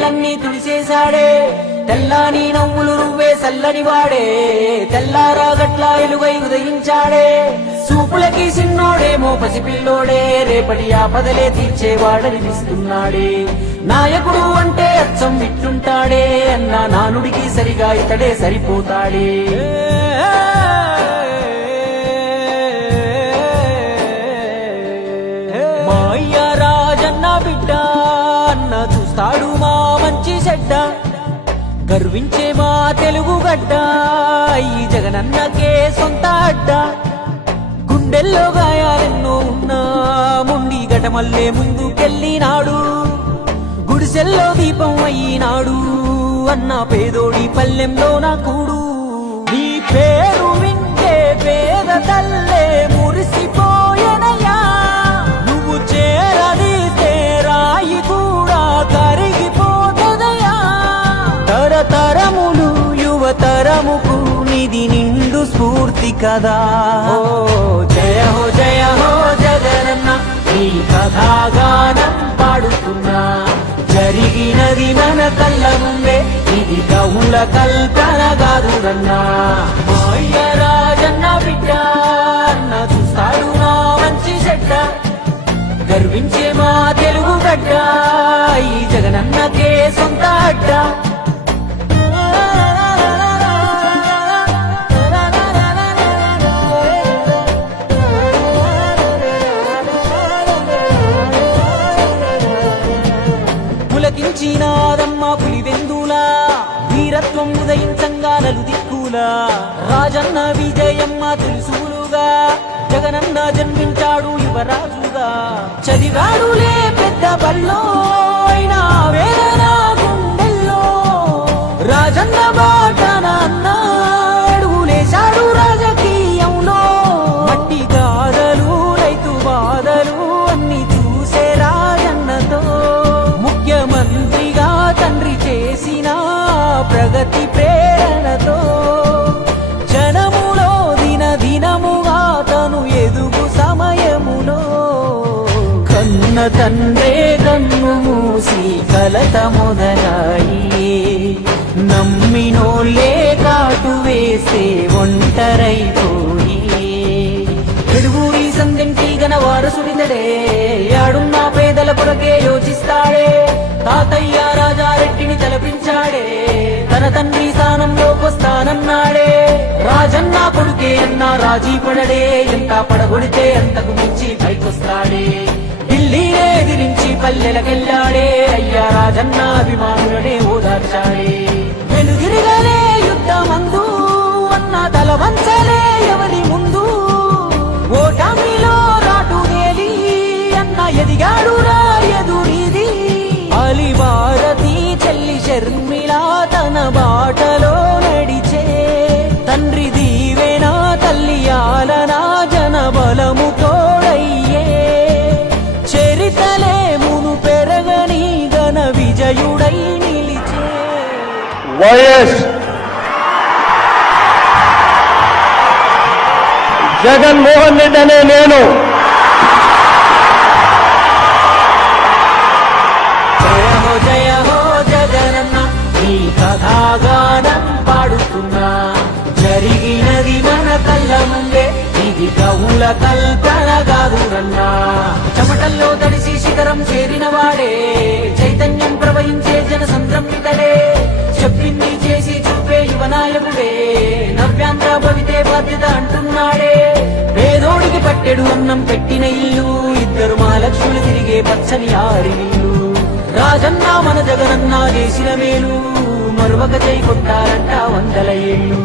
కన్నీళ్ళన్నీ తుడిసేశాడే తెల్లాని నవ్వులు నువ్వే చల్లని వాడే తెల్లారా గట్ల ఎలుగై ఉదయించాడే చూపులకి సిన్నోడేమో పసిపిల్లోడే రేపటి ఆపదలే తీర్చేవాడనిపిస్తున్నాడే నాయకుడు అంటే అచ్చం ఇట్లుంటాడే అన్న నానుడికి సరిగా ఇతడే సరిపోతాడే మా అయ్య రాజన్న బిడ్డ అన్న చూస్తాడు మా మంచి చెడ్డ గర్వించే మా తెలుగు గడ్డ ఈ జగనన్నకే సొంత అడ్డ గుండెల్లో గాయాలెన్నో ఉన్నా ముండి గటమల్లే ముందుకెళ్ళినాడు గుడిసెల్లో దీపం అయినాడు అన్న పేదోడి పల్లెంలో నా కూడు నీ పేరు వింటే పేద తల్లే మురిసిపోయనయ్యా నువ్వు చేరదీస్తే రాయి కూడా కరిగిపోతదయ్యా తరతరములు యువతరముకు నిధి నిండు స్ఫూర్తి కదా జయ హో జగనన్న ఈ కథాగానం పాడుతున్నా జరిగినది మన కళ్ళ ముందే ఇది కవుల కల్పన కాదురన్నా మా అయ్య రాజన్న బిడ్డ అన్న చూస్తాడు నా మంచి చెడ్డ గర్వించే మా తెలుగు గడ్డ ఈ జగనన్నకే సొంత అడ్డ పులకించినాదమ్మ పులివెందులా వీరత్వం ఉదయించంగా నలుదిక్కులా రాజన్న విజయమ్మ తెలుసులుగా జగనన్న జన్మించాడు యువరాజుగా చదివాడులే పెద్ద బల్లో అయినా వేదన గుండెల్లో రాజన్న బాటన అన్నాడులేశాడు రాజకీయంలో మట్టి గాథలు రైతు బాధలు అన్ని చూసే రాజన్నతో ముఖ్యమంత్రిగా తండ్రి చేసిన ప్రగతి ప్రేరణతో జనములో దినదినముగా తను ఎదుగు సమయములో కన్న తండ్రే కన్ను మూసి కలత మొదలాయి నమ్మినోళ్ళే కాటు వేస్తే ఒంటరైపోయి తెలుగురి సంగంటి గన వారసుడితడే ఆడున్న పేదల కొరకే యోచిస్తాడే తాతయ్య రాజారెడ్డిని తలపించాడే తన తండ్రి స్థానంలోకొస్తానన్నాడే రాజన్న కొడుకే అన్న రాజీ పడడే ఎంత పడగొడితే అంతకు మించి పైకొస్తాడే ఢిల్లీనే ఎదిరించి పల్లెలకెళ్ళాడే అయ్యా రాజన్న అభిమానులనే ఓదార్చాడే వెనుదిరగలే యుద్ధమందు అన్న తల వంచలే ఎవరి ముందు ఓటమిలో రాటుదేలి అన్న ఎదిగాడు రాయదునిది అలి భారతి చెల్లి షర్మిలా తన బాటలో నడిచే తండ్రి దీవెన తల్లి ఆలనా జన బలము తోడయ్యే చరితలే మును పెరగని గన విజయుడై నిలిచే వైఎస్ జగన్మోహన్ రెడ్డి అనే నేను జయ హో జగనన్న ఈ కథాగానం పాడుతున్నా జరిగినది మన కళ్ళ ముందే ఇది కవుల కల్పన కాదురన్నా చెమటల్లో తడిసి శిఖరం చేరిన వాడే చైతన్యం ప్రవహించే జనసంద్రం ఇతడే చెప్పింది చేసి చూపే యువనాయకుడే నవ్యాంధ్ర భవితే బాధ్యత అంటున్నాడే పేదోడికి పట్టెడు అన్నం పెట్టిన ఇల్లు ఇద్దరు మహాలక్ష్ములు తిరిగే పచ్చని ఆరిల్లు రాజన్న మన జగనన్న చేసిన మేలు మరువక చేయి కొట్టారంట 100 ఏళ్ళు